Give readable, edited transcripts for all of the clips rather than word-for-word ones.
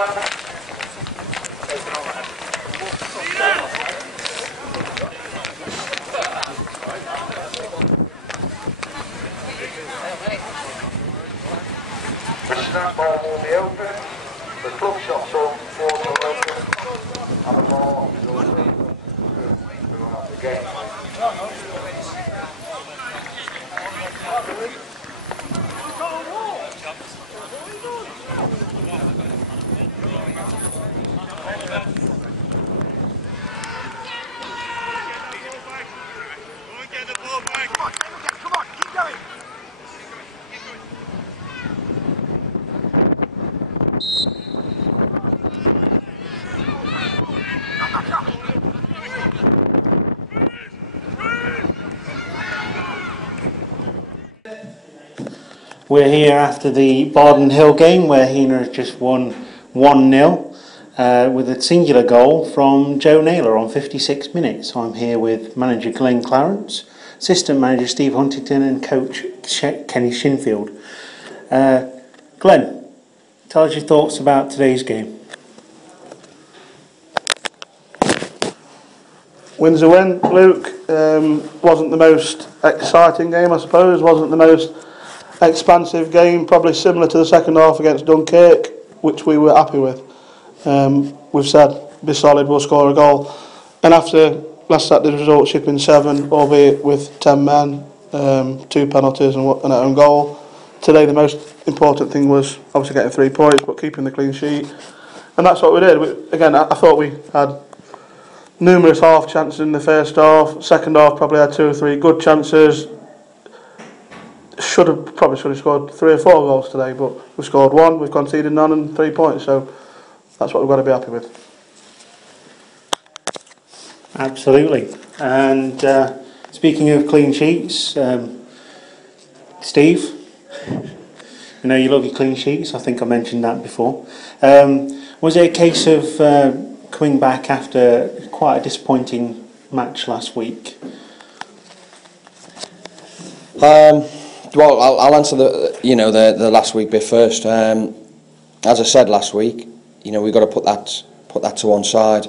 The snap ball will be open, the club shot's on, forwards are open, and the ball is open throughout the game. Come on, keep going. We're here after the Bardon Hill game where Heanor has just won 1-0 with a singular goal from Joe Naylor on 56 minutes. I'm here with manager Glenn Clarence, assistant manager Steve Huntington and coach Kenny Shinfield. Glenn, tell us your thoughts about today's game. Win's a win, Luke. Wasn't the most exciting game, I suppose. Wasn't the most expansive game. Probably similar to the second half against Dunkirk, which we were happy with. We've said, be solid, we'll score a goal. And after last Saturday's result, shipping 7, albeit with 10 men, 2 penalties and an own goal. Today the most important thing was obviously getting 3 points, but keeping the clean sheet. And that's what we did. Again, I thought we had numerous half chances in the first half. Second half probably had 2 or 3 good chances. Probably should have scored 3 or 4 goals today, but we scored 1, we've conceded none and 3 points, so that's what we've got to be happy with. Absolutely. And speaking of clean sheets, Steve, you know you love your clean sheets, I think I mentioned that before. Was it a case of coming back after quite a disappointing match last week? Well, I'll answer the last week bit first. As I said last week, we've got to put that to one side.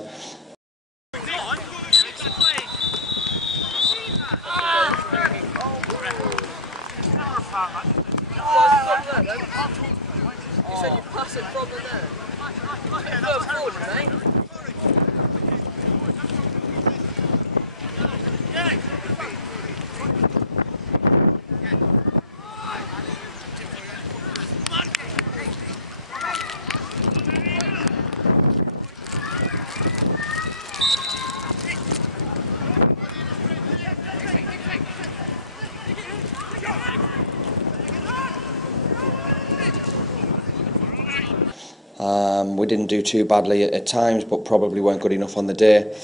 We didn't do too badly at times, but probably weren't good enough on the day.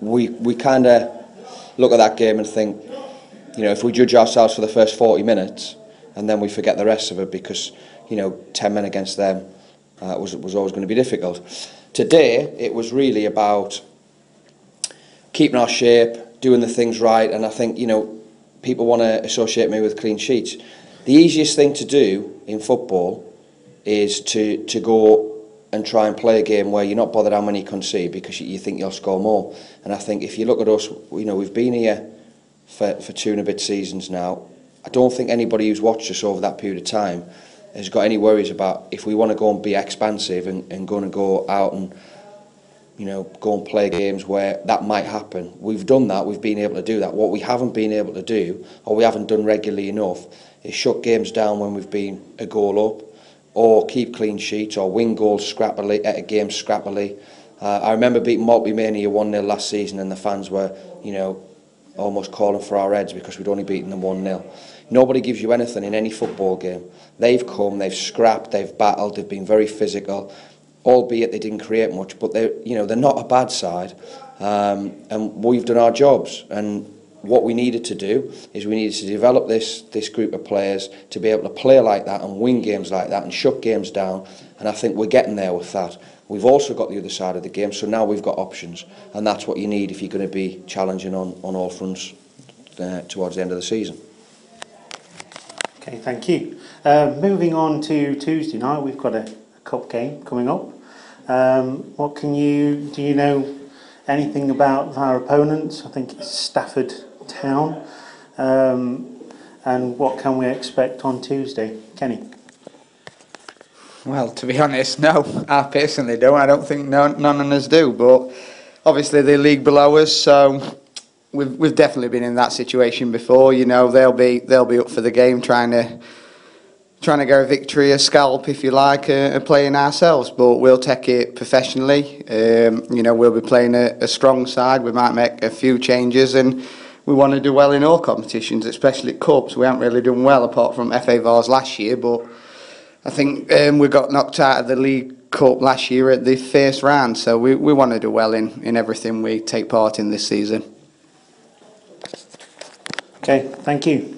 We kind of look at that game and think, if we judge ourselves for the first 40 minutes and then we forget the rest of it because, 10 men against them was always going to be difficult. Today, it was really about keeping our shape, doing the things right, and I think, people want to associate me with clean sheets. The easiest thing to do in football is to go and try and play a game where you're not bothered how many you concede because you think you'll score more. And I think if you look at us, we've been here for 2 and a bit seasons now. I don't think anybody who's watched us over that period of time has got any worries about if we want to go and be expansive and going to go out and go and play games where that might happen. We've done that, we've been able to do that. What we haven't been able to do, or we haven't done regularly enough, is shut games down when we've been a goal up, or keep clean sheets, or win goals scrappily at a game scrappily. I remember beating Maltby Mania 1-0 last season, and the fans were, almost calling for our heads because we'd only beaten them 1-0. Nobody gives you anything in any football game. They've come, they've scrapped, they've battled, they've been very physical, albeit they didn't create much, but they're not a bad side, and we've done our jobs. And what we needed to do is we needed to develop this group of players to be able to play like that and win games like that and shut games down, and I think we're getting there with that. We've also got the other side of the game, so now we've got options, and that's what you need if you're going to be challenging on all fronts towards the end of the season. Okay, thank you. Moving on to Tuesday night, we've got a Cup game coming up. Do you know anything about our opponents? I think it's Stafford Town. And what can we expect on Tuesday? Kenny? Well, to be honest, no. I personally don't. I don't think none of us do. But obviously they're league below us, so we've definitely been in that situation before. You know, they'll be up for the game, trying to go a victory, a scalp, if you like, and playing ourselves. But we'll take it professionally. You know, we'll be playing a strong side. We might make a few changes, and we want to do well in all competitions, especially at Cups. We haven't really done well apart from FA Vars last year, but I think we got knocked out of the League Cup last year at the first round, so we want to do well in everything we take part in this season. Okay, thank you.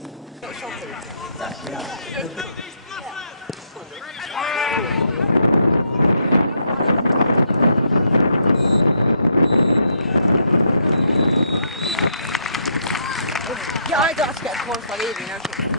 Yeah, I got to get a call for leaving,